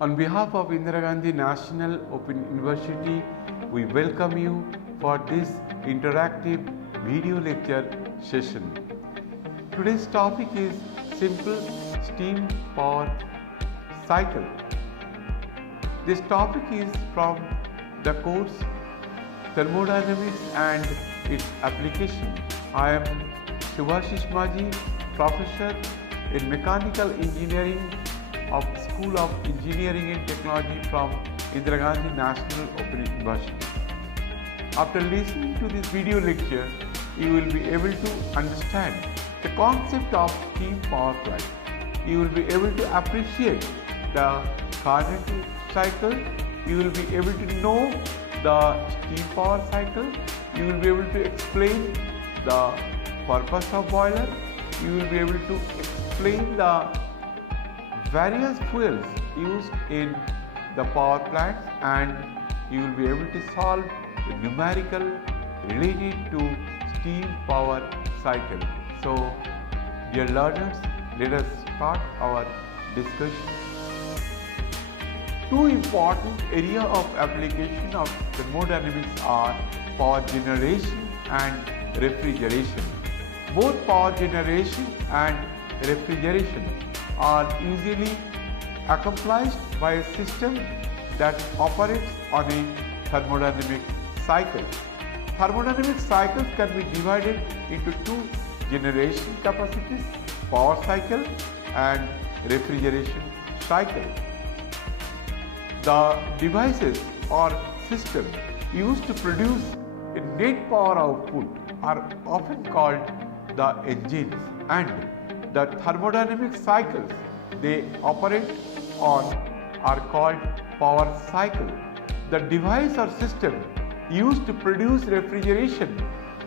On behalf of Indira Gandhi National Open University, we welcome you for this interactive video lecture session. Today's topic is simple steam power cycle. This topic is from the course Thermodynamics and its application. I am Subhashish Maji, professor in Mechanical Engineering of School of Engineering and Technology from Indira Gandhi National Open University. After listening to this video lecture, you will be able to understand the concept of steam power plant. You will be able to appreciate the Carnot cycle. You will be able to know the steam power cycle. You will be able to explain the purpose of boiler. You will be able to explain the various fuels used in the power plants, and you will be able to solve the numerical related to steam power cycle. So, dear learners, let us start our discussion. Two important areas of application of thermodynamics are power generation and refrigeration. Both power generation and refrigeration are usually accomplished by a system that operates on a thermodynamic cycle. Thermodynamic cycles can be divided into two generation capacities, power cycle and refrigeration cycle. The devices or system used to produce a net power output are often called the engines, and the thermodynamic cycles they operate on are called power cycle. The device or system used to produce refrigeration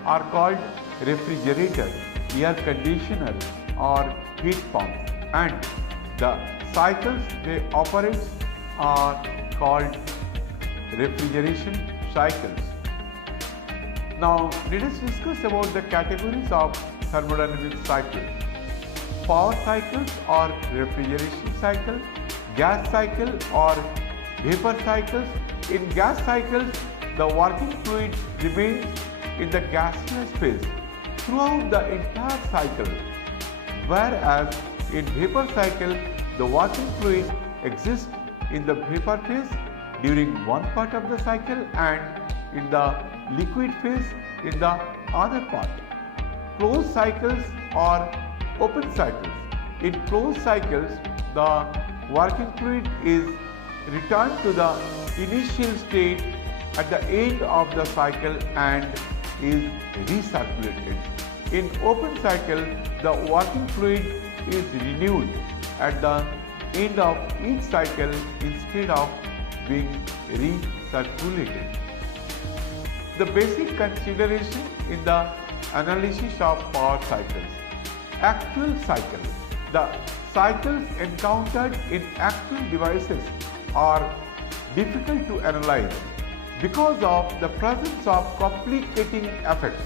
are called refrigerator, air conditioner or heat pump, and the cycles they operate are called refrigeration cycles. Now let us discuss about the categories of thermodynamic cycles. Power cycles or refrigeration cycle, gas cycle or vapor cycles. In gas cycles, the working fluid remains in the gaseous phase throughout the entire cycle, whereas in vapor cycle, the working fluid exists in the vapor phase during one part of the cycle and in the liquid phase in the other part. Closed cycles or open cycles. In closed cycles, the working fluid is returned to the initial state at the end of the cycle and is recirculated. In open cycle, the working fluid is renewed at the end of each cycle instead of being recirculated. The basic consideration in the analysis of power cycles. Actual cycle. The cycles encountered in actual devices are difficult to analyze because of the presence of complicating effects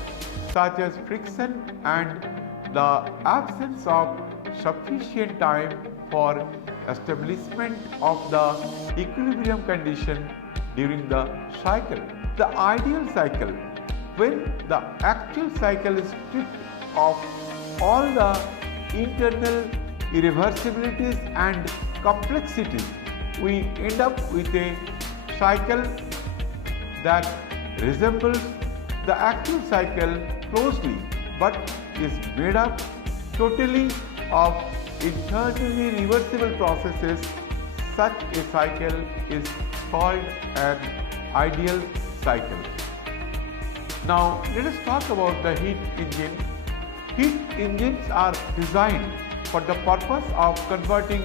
such as friction and the absence of sufficient time for establishment of the equilibrium condition during the cycle. The ideal cycle, when the actual cycle is stripped of all the internal irreversibilities and complexities, we end up with a cycle that resembles the actual cycle closely but is made up totally of internally reversible processes. Such a cycle is called an ideal cycle. Now let us talk about the heat engine. Heat engines are designed for the purpose of converting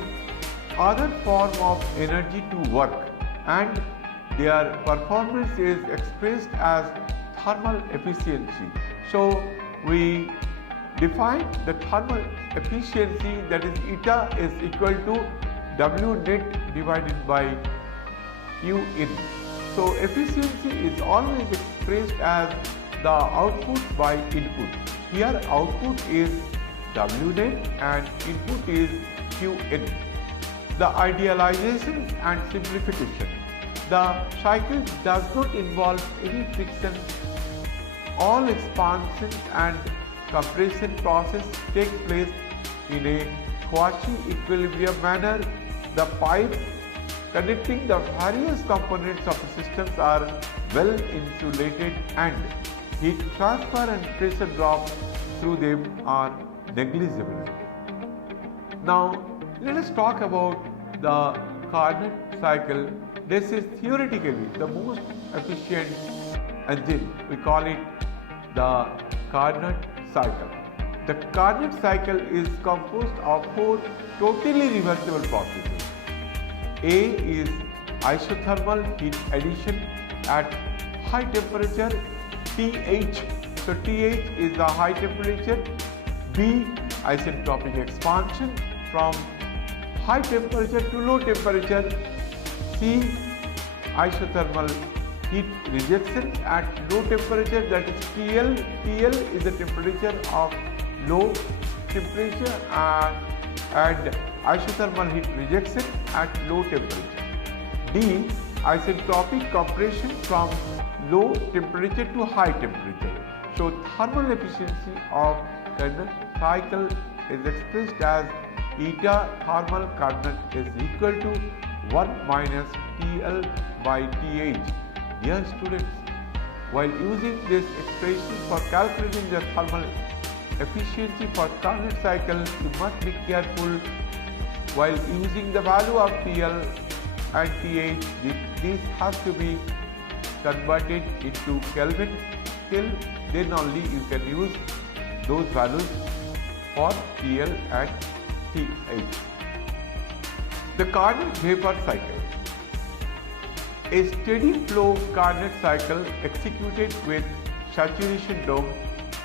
other form of energy to work, and their performance is expressed as thermal efficiency. So we define the thermal efficiency, that is eta is equal to W net divided by U in. So efficiency is always expressed as the output by input. Here output is W net and input is Q in. The idealization and simplification. The cycle does not involve any friction. All expansion and compression process take place in a quasi-equilibrium manner. The pipe connecting the various components of the systems are well insulated, and heat transfer and pressure drop through them are negligible. Now let us talk about the Carnot cycle. This is theoretically the most efficient engine. We call it the Carnot cycle. The Carnot cycle is composed of 4 totally reversible processes. A is isothermal heat addition at high temperature, TH. So TH is the high temperature. B, isentropic expansion from high temperature to low temperature. C, isothermal heat rejection at low temperature, that is TL. TL is the temperature of low temperature, and isothermal heat rejection at low temperature. D, isentropic compression from low temperature to high temperature. So thermal efficiency of Carnot cycle is expressed as eta thermal Carnot is equal to 1 minus TL by TH. Dear students, while using this expression for calculating the thermal efficiency for Carnot cycle, you must be careful while using the value of TL and TH. This has to be converted into Kelvin. Till then only you can use those values for TL and TH. The Carnot vapor cycle. A steady flow Carnot cycle executed with saturation dome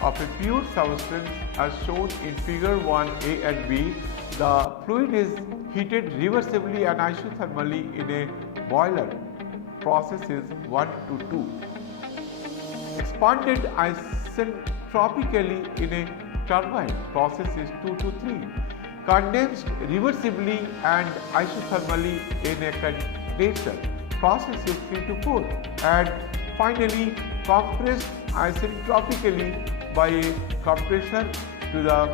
of a pure substance as shown in figure 1A and B. The fluid is heated reversibly and isothermally in a boiler. Process is 1 to 2. Expanded isentropically in a turbine. Process is 2 to 3. Condensed reversibly and isothermally in a condenser. Process is 3 to 4. And finally compressed isentropically by a compressor to the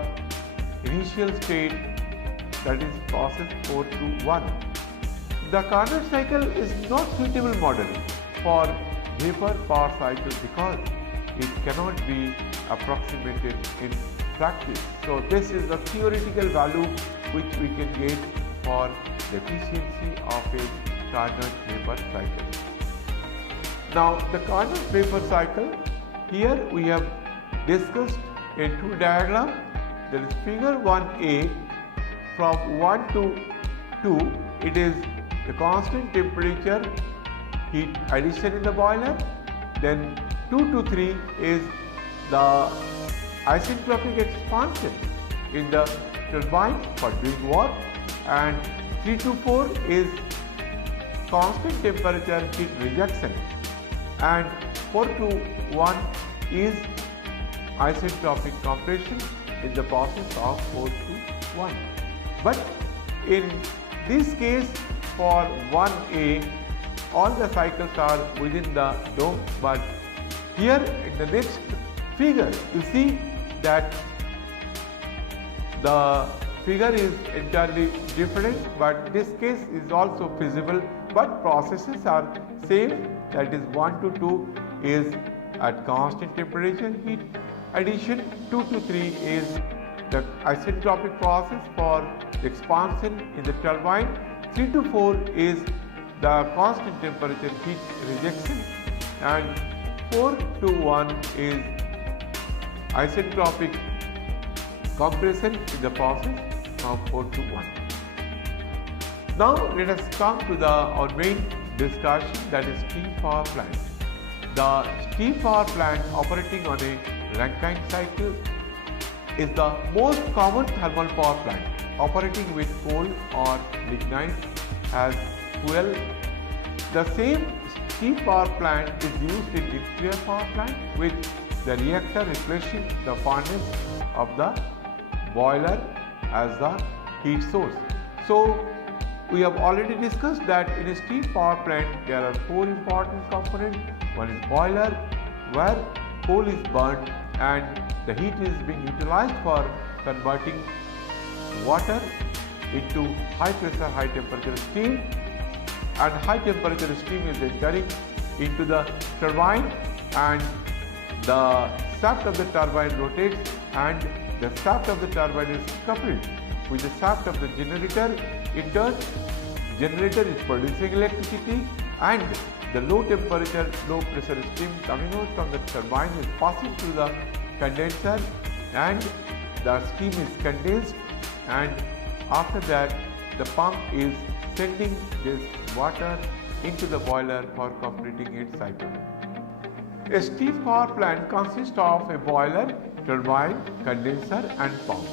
initial state, that is process 4 to 1. The Carnot cycle is not suitable model for vapor power cycle because it cannot be approximated in practice. So this is the theoretical value which we can get for the efficiency of a Carnot vapor cycle. Now the Carnot vapor cycle, here we have discussed a 2 diagram. There is figure 1A. From 1 to 2, it is the constant temperature heat addition in the boiler. Then 2 to 3 is the isentropic expansion in the turbine for doing work, and 3 to 4 is constant temperature heat rejection, and 4 to 1 is isentropic compression in the process of 4 to 1. But in this case for 1A, all the cycles are within the dome, but here in the next figure you see that the figure is entirely different, but this case is also feasible, but processes are same, that is 1 to 2 is at constant temperature heat addition, 2 to 3 is the isentropic process for the expansion in the turbine, 3 to 4 is the constant temperature heat rejection, and 4 to 1 is isentropic compression in the process from 4 to 1. Now let us come to our main discussion, that is steam power plant. The steam power plant operating on a Rankine cycle is the most common thermal power plant operating with coal or lignite as fuel. The same steam power plant is used in nuclear power plant, with the reactor replacing the furnace of the boiler as the heat source. So we have already discussed that in a steam power plant there are four important components. One is boiler, where coal is burned and the heat is being utilized for converting water into high pressure, high temperature steam, and high temperature steam is entering into the turbine, and the shaft of the turbine rotates, and the shaft of the turbine is coupled with the shaft of the generator. In turn, generator is producing electricity, and the low temperature, low pressure steam coming out from the turbine is passing through the condenser, and the steam is condensed, and after that the pump is sending this water into the boiler for completing its cycle. A steam power plant consists of a boiler, turbine, condenser and pump.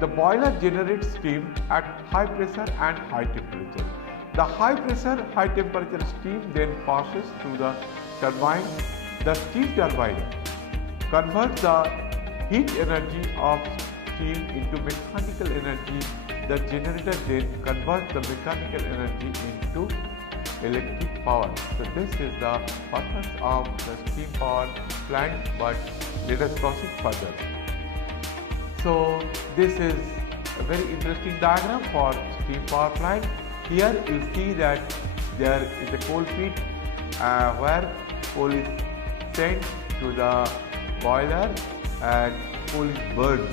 The boiler generates steam at high pressure and high temperature. The high pressure, high temperature steam then passes through the turbine. The steam turbine converts the heat energy of steam into mechanical energy. The generator then converts the mechanical energy into electric power. So this is the purpose of the steam power plant, but let us proceed further. So this is a very interesting diagram for steam power plant. Here you see that there is a coal pit where coal is sent to the boiler and coal is burned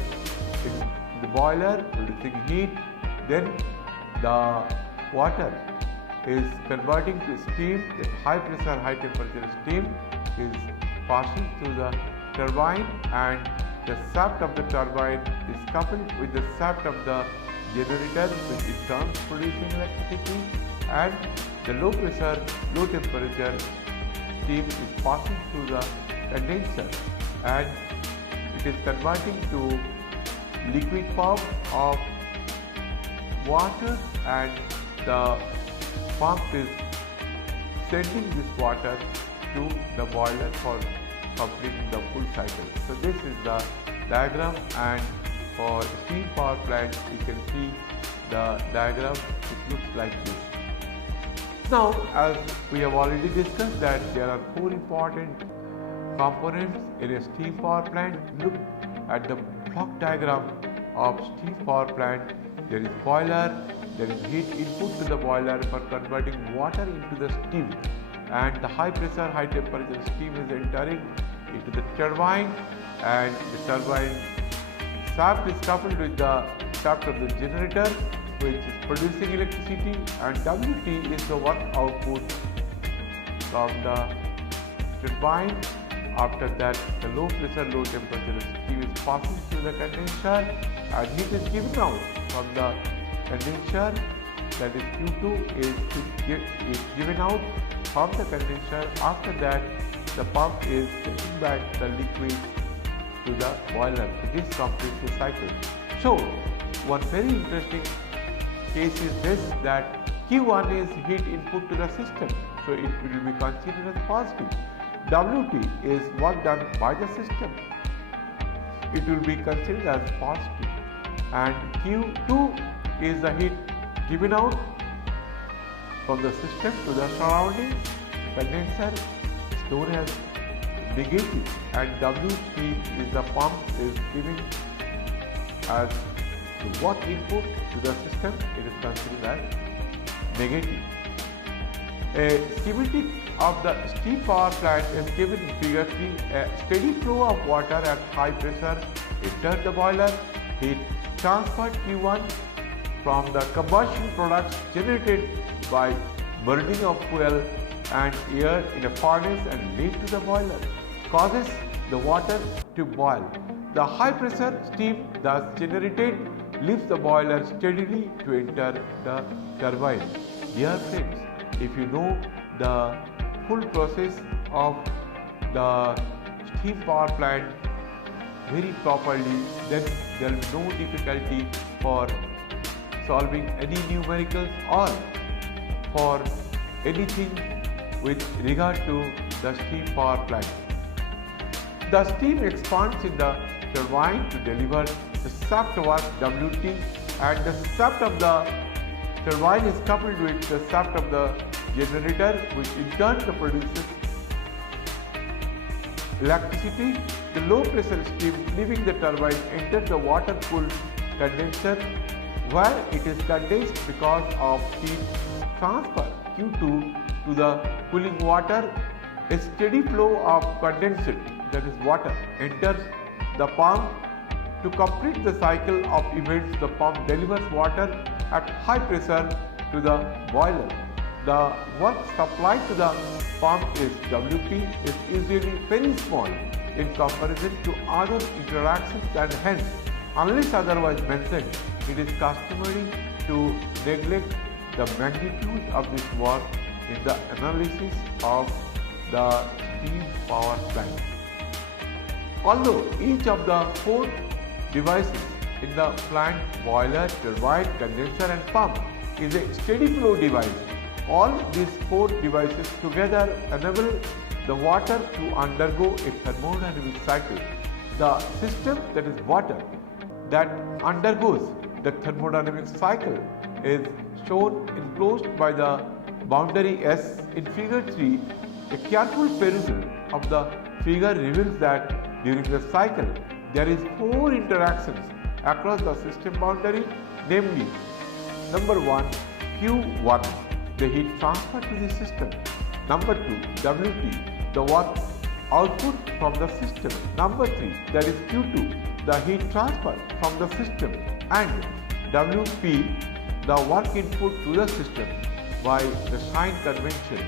in the boiler, producing heat. Then the water is converting to steam. That high pressure, high temperature steam is passing through the turbine, and the shaft of the turbine is coupled with the shaft of the generator, which in turn producing electricity, and the low pressure, low temperature steam is passing through the condenser, and it is converting to liquid form of water, and the pump is sending this water to the boiler for completing the full cycle. So this is the diagram, and for steam power plant you can see the diagram, it looks like this. Now, as we have already discussed that there are four important components in a steam power plant. Look at the block diagram of steam power plant. There is boiler, there is heat input to the boiler for converting water into the steam, and the high pressure, high temperature steam is entering into the turbine, and the turbine shaft is coupled with the shaft of the generator, which is producing electricity, and WT is the work output from the turbine. After that, the low pressure, low temperature steam is passing through the condenser, and heat is given out from the condenser, that is Q2 is given out from the condenser. After that, the pump is sending back the liquid to the boiler. So this completes the cycle. So one very interesting case is this, that Q1 is heat input to the system, so it will be considered as positive. WT is work done by the system, it will be considered as positive, and Q2 is the heat given out from the system to the surroundings. Condenser stored as negative, and WT is the pump is giving as the work input to the system, it is considered as negative. A schematic of the steam power plant is given in figure 3. A steady flow of water at high pressure enters the boiler. Heat transferred Q1 from the combustion products generated by burning of fuel and air in a furnace and lead to the boiler causes the water to boil. The high pressure steam thus generated lifts the boiler steadily to enter the turbine. Dear friends, if you know the full process of the steam power plant very properly, then there will be no difficulty for solving any numericals or for anything with regard to the steam power plant. The steam expands in the turbine to deliver the shaft work Wt, and the shaft of the turbine is coupled with the shaft of the generator, which in turn produces electricity. The low pressure steam leaving the turbine enters the water cooled condenser, where it is condensed because of heat transfer Q2 to the cooling water. A steady flow of condensate, that is water, enters the pump. To complete the cycle of events, the pump delivers water at high pressure to the boiler. The work supplied to the pump is Wp is usually very small in comparison to other interactions, and hence, unless otherwise mentioned, it is customary to neglect the magnitude of this work in the analysis of the steam power plant. Although each of the four devices in the plant, boiler, turbine, condenser and pump, is a steady flow device, all these four devices together enable the water to undergo a thermodynamic cycle. The system, that is water, that undergoes the thermodynamic cycle is shown enclosed by the boundary S in figure 3. A careful perusal of the figure reveals that during the cycle there is four interactions across the system boundary, namely number 1, Q1, the heat transfer to the system; number 2, Wt, the work output from the system; number 3, that is Q2, the heat transfer from the system; and Wp, the work input to the system. By the sign convention,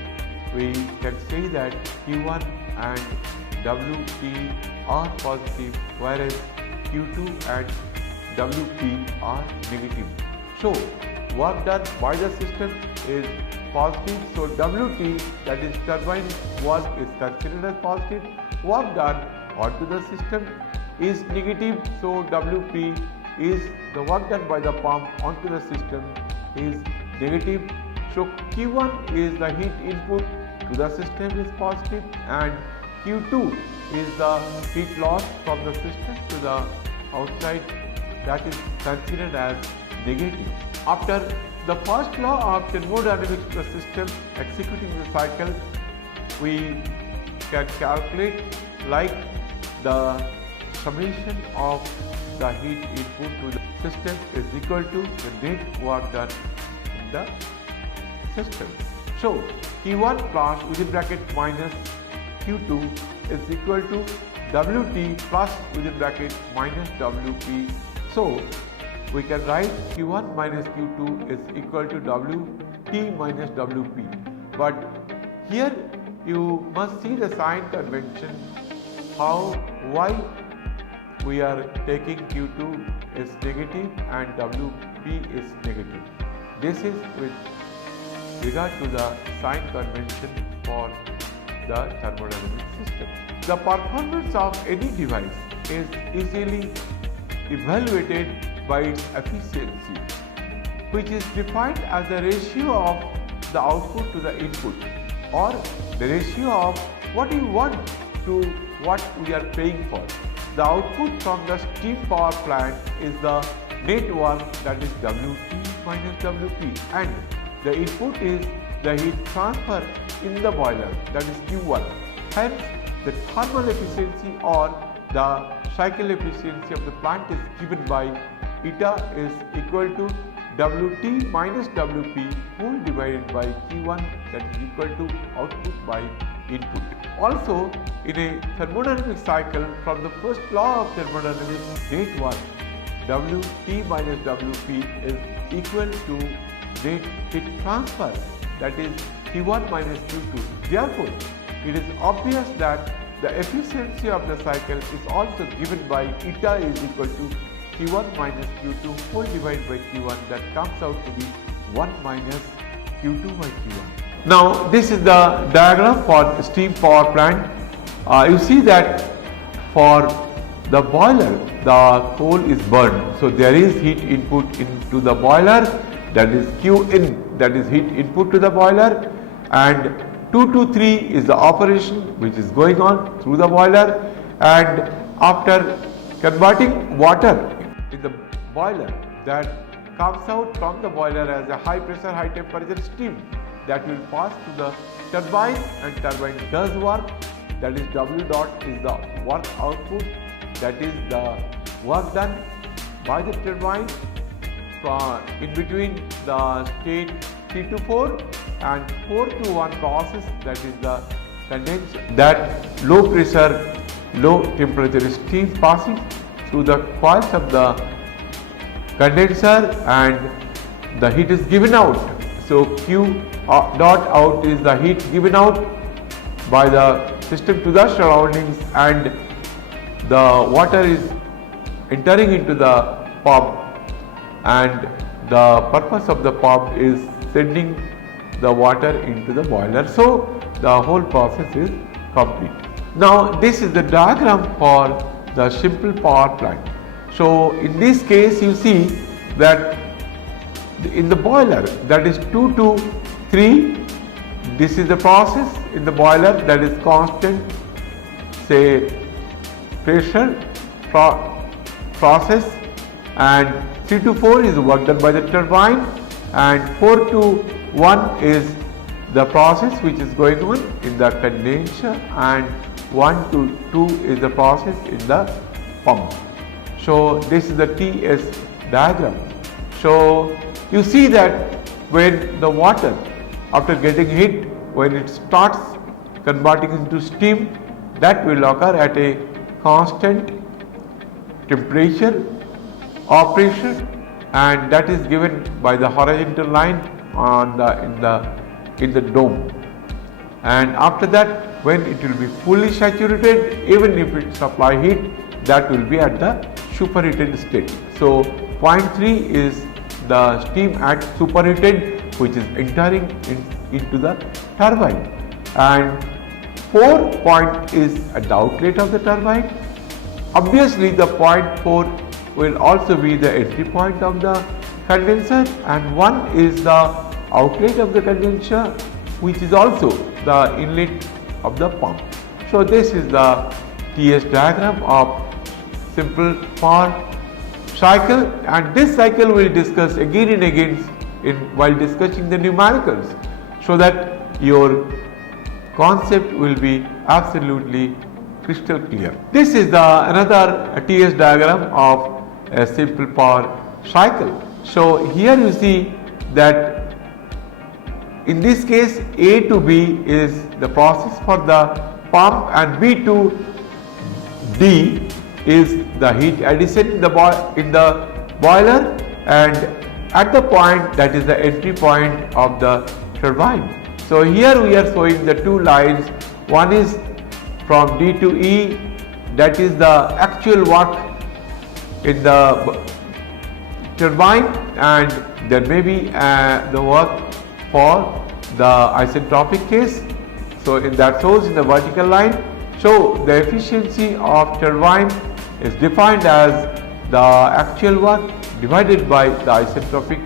we can say that Q1 and Wt are positive, whereas Q2 and Wp are negative. So, work done by the system is positive, so Wt, that is turbine work, is considered as positive. Work done onto the system is negative, so Wp is the work done by the pump onto the system is negative. So Q1 is the heat input to the system is positive, and Q2 is the heat loss from the system to the outside, that is considered as negative. After the first law of thermodynamics of the system executing the cycle, we can calculate like the summation of the heat input to the system is equal to the net work done in the system. So Q1 plus within bracket minus Q2 is equal to Wt plus within bracket minus Wp. So we can write Q1 minus Q2 is equal to Wt minus Wp. But here you must see the sign convention, why we are taking Q2 is negative and Wp is negative. This is with regard to the sign convention for the thermodynamic system. The performance of any device is easily evaluated by its efficiency, which is defined as the ratio of the output to the input, or the ratio of what we want to what we are paying for. The output from the steam power plant is the net work, that is Wt minus Wp, and the input is the heat transfer in the boiler, that is Q1. Hence, the thermal efficiency or the cycle efficiency of the plant is given by eta is equal to Wt minus Wp whole divided by Q1, that is equal to output by input. Also, in a thermodynamic cycle, from the first law of thermodynamics, net work Wt minus Wp is equal to net heat transfer, that is Q1 minus Q2. Therefore, it is obvious that the efficiency of the cycle is also given by eta is equal to Q1 minus Q2 whole divided by Q1, that comes out to be 1 minus Q2 by Q1. Now this is the diagram for steam power plant. You see that for the boiler, the coal is burned, so there is heat input into the boiler, that is Q in, that is heat input to the boiler, and 2 to 3 is the operation which is going on through the boiler, and after converting water in the boiler, that comes out from the boiler as a high pressure, high temperature steam that will pass to the turbine, and turbine does work, that is W dot is the work output, that is the work done by the turbine in between the state 3 to 4 and 4 to 1 process, that is the condenser, that low pressure, low temperature steam passing through the coils of the condenser and the heat is given out. So Q dot out is the heat given out by the system to the surroundings, and the water is entering into the pump, and the purpose of the pump is sending the water into the boiler. So the whole process is complete. Now this is the diagram for the simple power plant. So in this case you see that in the boiler, that is 2 to 3, this is the process in the boiler, that is constant, say, pressure process, and 3 to 4 is work done by the turbine, and 4 to 1 is the process which is going on in the condenser, and 1 to 2 is the process in the pump. So this is the TS diagram. So you see that when the water, after getting heat, when it starts converting into steam, that will occur at a constant temperature operation, and that is given by the horizontal line on in the dome. And after that, when it will be fully saturated, even if it supply heat, that will be at the superheated state. So point 3 is the steam at superheated, which is entering into the turbine, and 4 point is at the outlet of the turbine. Obviously the point 4 will also be the entry point of the condenser, and 1 is the outlet of the condenser, which is also the inlet of the pump. So this is the TS diagram of simple power cycle, and this cycle we will discuss again and again while discussing the numericals, so that your concept will be absolutely crystal clear. This is another TS diagram of a simple power cycle. So here you see that in this case A to B is the process for the pump, and B to D is the heat addition in the boiler, and at the point that is the entry point of the turbine. So here we are showing the two lines. One is from D to E, that is the actual work in the turbine, and there may be the work for the isentropic case. So in that shows in the vertical line. So the efficiency of turbine is defined as the actual work divided by the isentropic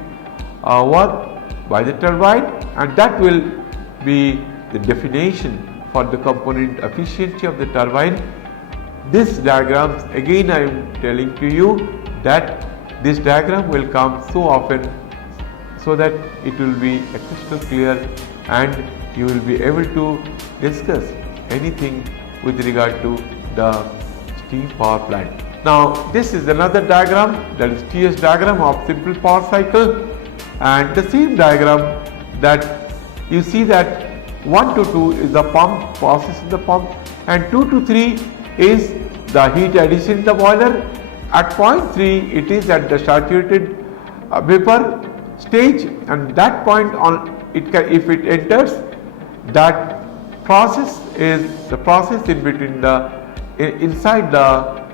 work by the turbine, and that will be the definition for the component efficiency of the turbine. This diagram, again I am telling to you that this diagram will come so often, so that it will be crystal clear and you will be able to discuss anything with regard to the steam power plant. Now this is another diagram, that is TS diagram of simple power cycle, and the same diagram that you see that 1 to 2 is the pump, process in the pump, and 2 to 3 is the heat addition in the boiler. At point 3 it is at the saturated vapor stage, and that point on it can, if it enters, that process is the process in between the inside the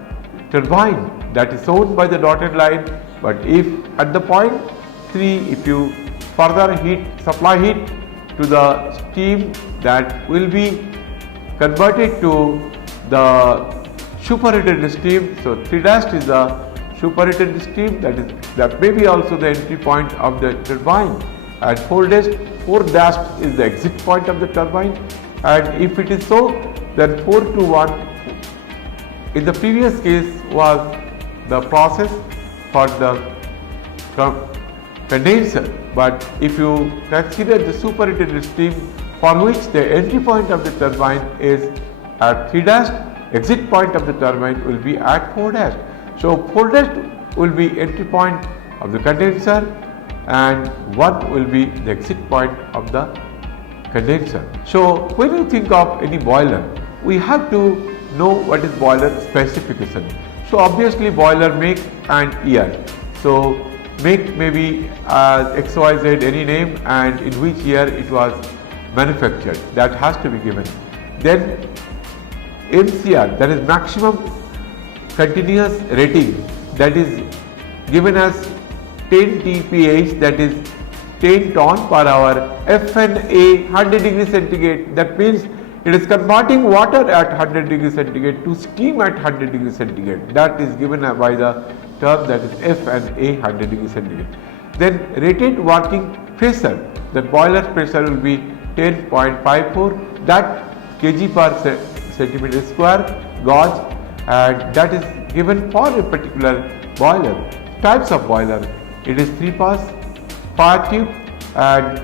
turbine that is shown by the dotted line, but if at the point 3 if you further supply heat to the steam, that will be converted to the superheated steam. So 3 dash is the superheated steam, that may be also the entry point of the turbine, and 4 dash is the exit point of the turbine. And if it is so, then 4 to 1 in the previous case was the process for the condenser, but if you consider the superheated steam for which the entry point of the turbine is at 3 dash, exit point of the turbine will be at 4 dash. So 4 dash will be entry point of the condenser and 1 will be the exit point of the condenser. So when you think of any boiler, we have to know what is boiler specification. So obviously boiler make and year. So make may be XYZ any name and in which year it was manufactured, that has to be given. Then MCR, that is maximum continuous rating, that is given as 10 TPH, that is 10 ton per hour, FNA 100 degree centigrade, that means it is converting water at 100 degree centigrade to steam at 100 degree centigrade. That is given by the term that is FNA 100 degree centigrade. Then rated working pressure, the boiler pressure will be 10.54, that kg per centimeter square gauge, and that is given for a particular boiler. Types of boiler, it is 3 pass, fire tube, and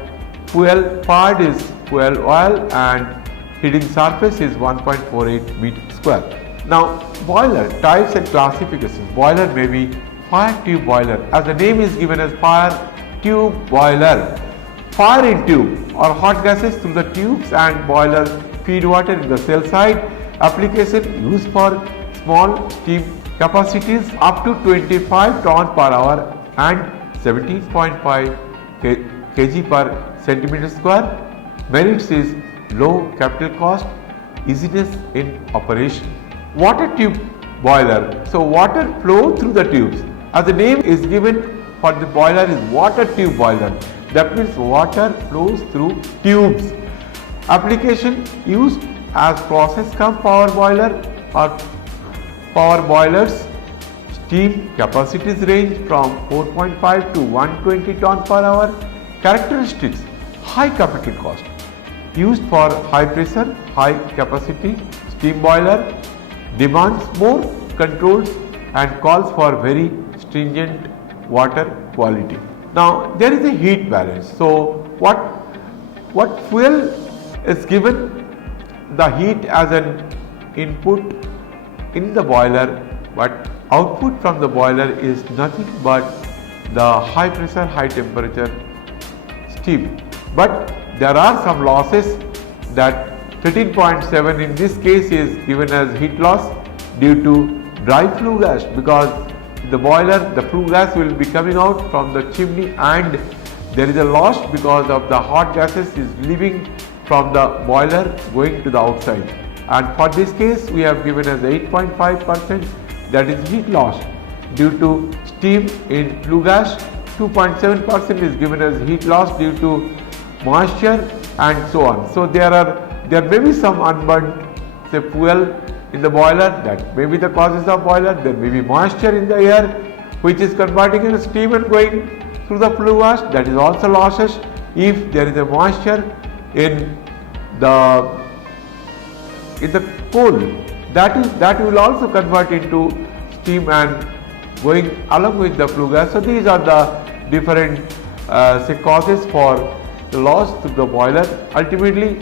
fuel part is fuel oil, and heating surface is 1.48 meter square. Now boiler types and classifications. Boiler may be fire tube boiler, as the name is given as fire tube boiler. Fire in tube or hot gases through the tubes, and boiler feed water in the cell side. Application used for small steam capacities up to 25 ton per hour and 17.5 kg per centimeter square. Merits is low capital cost, easiness in operation. Water tube boiler. So water flow through the tubes. As the name is given for the boiler is water tube boiler. That means water flows through tubes. Application used as process cum power boiler or power boilers. Steam capacities range from 4.5 to 120 ton per hour. Characteristics: high capital cost, used for high pressure, high capacity steam boiler, demands more controls and calls for very stringent water quality. Now there is a heat balance. So what fuel is given the heat as an input in the boiler, but output from the boiler is nothing but the high pressure, high temperature steam. But there are some losses, that 13.7 in this case is given as heat loss due to dry flue gas, because the boiler, the flue gas will be coming out from the chimney and there is a loss because of the hot gases is leaving from the boiler going to the outside. And for this case we have given as 8.5%, that is heat loss due to steam in flue gas. 2.7% is given as heat loss due to moisture and so on. So there may be some unburnt fuel in the boiler, that may be the causes of boiler. There may be moisture in the air which is converting into steam and going through the flue gas, that is also losses. If there is a moisture in the coal, that will also convert into steam and going along with the flue gas. So these are the different causes for the loss to the boiler. Ultimately,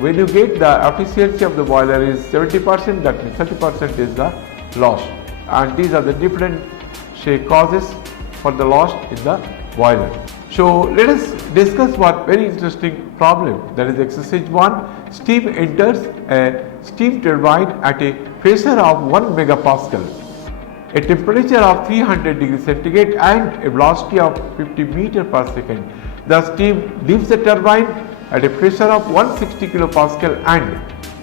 when you get the efficiency of the boiler is 70%, that means 30% is the loss, and these are the different causes for the loss in the boiler. So let us discuss one very interesting problem, that is exercise 1. Steam enters a steam turbine at a pressure of 1 megapascal, a temperature of 300 degrees centigrade and a velocity of 50 meter per second. The steam leaves the turbine at a pressure of 160 kilopascal and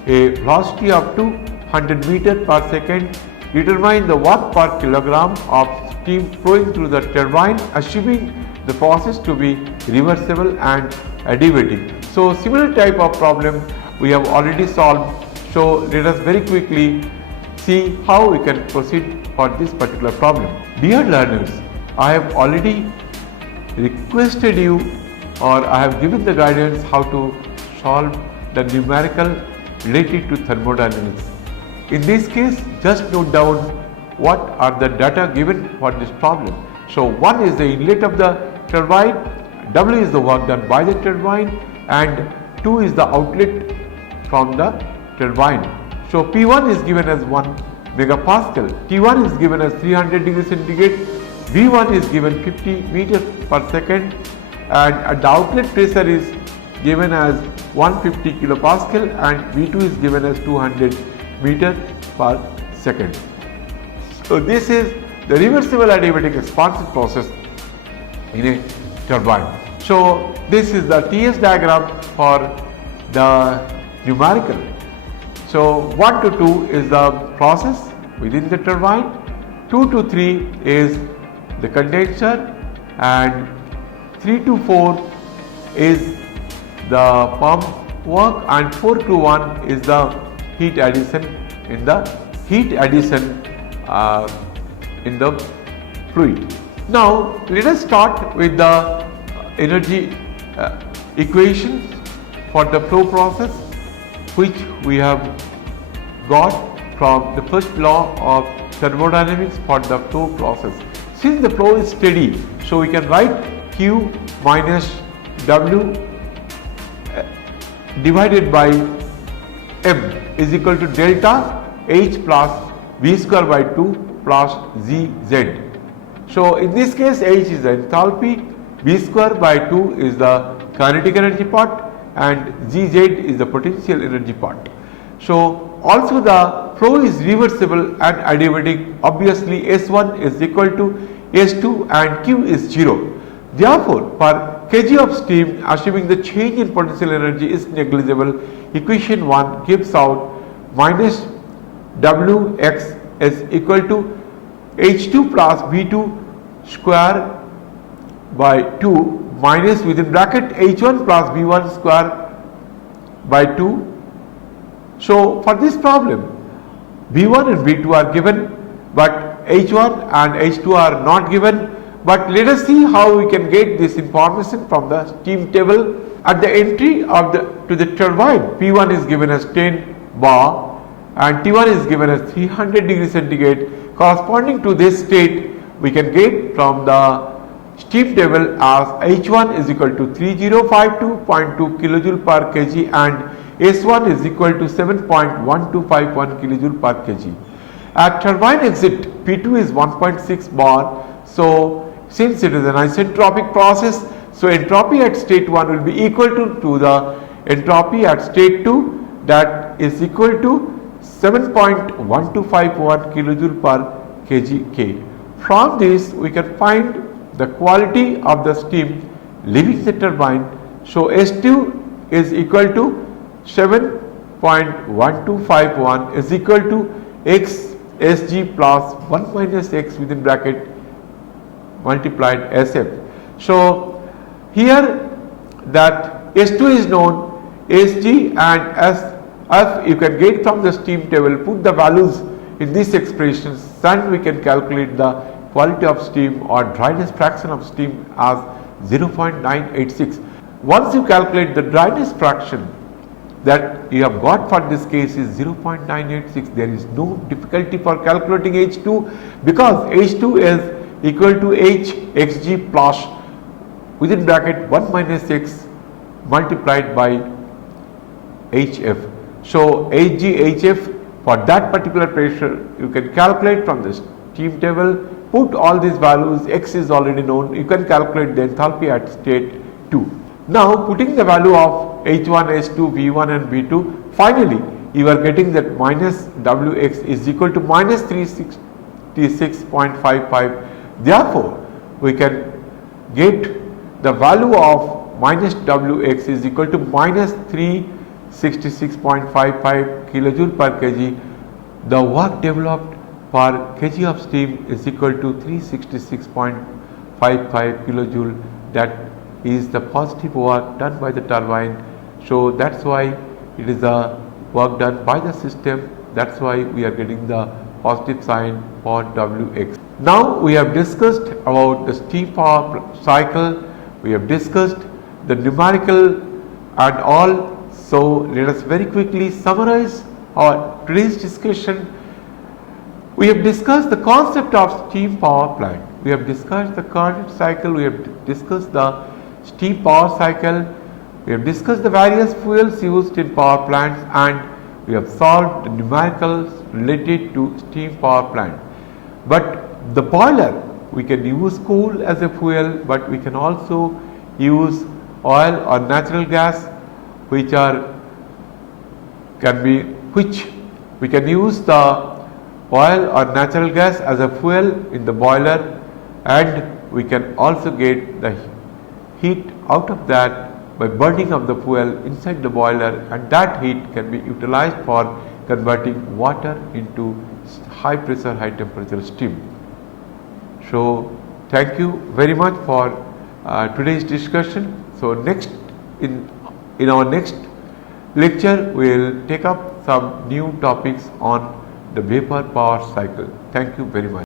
a velocity of 200 meter per second determine the work per kilogram of steam flowing through the turbine, assuming the process to be reversible and adiabatic. So similar type of problem we have already solved. So let us very quickly see how we can proceed for this particular problem. Dear learners, I have already requested you, or I have given the guidance how to solve the numerical related to thermodynamics. In this case, just note down what are the data given for this problem. So 1 is the inlet of the turbine, W is the work done by the turbine, and 2 is the outlet from the turbine. So P1 is given as 1 megapascal, T1 is given as 300 degrees centigrade, V1 is given 50 meters per second, and at the outlet pressure is given as 150 kilopascal, and V2 is given as 200 meters per second. So this is the reversible adiabatic expansion process in a turbine. So this is the TS diagram for the numerical. So 1 to 2 is the process within the turbine, 2 to 3 is the condenser, and 3 to 4 is the pump work, and 4 to 1 is the heat addition in the in the fluid. Now let us start with the energy equations for the flow process, which we have got from the first law of thermodynamics for the flow process. Since the flow is steady, so we can write Q minus W divided by M is equal to delta H plus V square by 2 plus ZZ. So in this case, H is the enthalpy, V square by 2 is the kinetic energy part, and ZZ is the potential energy part. So also the flow is reversible and adiabatic. Obviously S1 is equal to S2 and Q is 0. Therefore, per kg of steam, assuming the change in potential energy is negligible, equation 1 gives out minus Wx is equal to H2 plus V2 square by 2 minus within bracket H1 plus V1 square by 2. So for this problem, V1 and V2 are given, but H1 and H2 are not given. But let us see how we can get this information from the steam table. At the entry of to the turbine, P1 is given as 10 bar and T1 is given as 300 degrees centigrade. Corresponding to this state, we can get from the steam table as H1 is equal to 3052.2 kilojoule per kg and S1 is equal to 7.1251 kilojoule per kg. At turbine exit, P2 is 1.6 bar. So since it is an isentropic process, so entropy at state 1 will be equal to the entropy at state 2, that is equal to 7.1251 kilojoule per kg K. From this we can find the quality of the steam leaving the turbine. So S2 is equal to 7.1251 is equal to x Sg plus 1 minus x within bracket multiplied Sf. So here that S2 is known, Sg and Sf you can get from the steam table. Put the values in these expressions, then we can calculate the quality of steam or dryness fraction of steam as 0.986. Once you calculate the dryness fraction that you have got for this case is 0.986, there is no difficulty for calculating H2, because H2 is equal to H Xg plus within bracket 1 minus x multiplied by Hf. So Hg Hf for that particular pressure you can calculate from the steam table. Put all these values, x is already known, you can calculate the enthalpy at state 2. Now putting the value of H1, H2, V1 and V2, finally you are getting that minus Wx is equal to minus 366.55. Therefore, we can get the value of minus Wx is equal to minus 366.55 kilojoule per kg. The work developed per kg of steam is equal to 366.55 kilojoule. That is the positive work done by the turbine. So that's why it is the work done by the system. That's why we are getting the positive sign for Wx. Now we have discussed about the steam power cycle. We have discussed the numerical and all. So let us very quickly summarize our today's discussion. We have discussed the concept of steam power plant. We have discussed the Carnot cycle. We have discussed the steam power cycle. We have discussed the various fuels used in power plants, and we have solved the numericals related to steam power plant. But the boiler, we can use coal as a fuel, but we can also use oil or natural gas, which we can use the oil or natural gas as a fuel in the boiler, and we can also get the heat out of that by burning of the fuel inside the boiler, and that heat can be utilized for converting water into high pressure, high temperature steam. So thank you very much for today's discussion. So next in our next lecture we will take up some new topics on the vapor power cycle. Thank you very much.